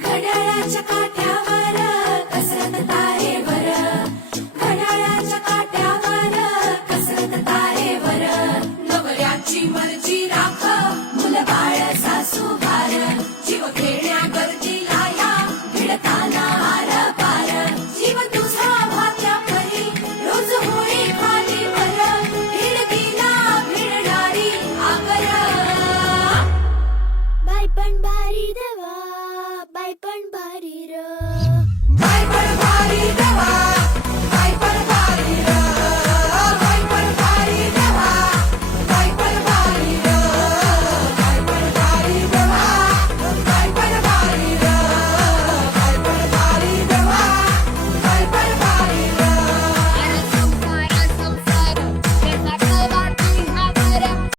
घड्याळाच्या काट्या Ready there.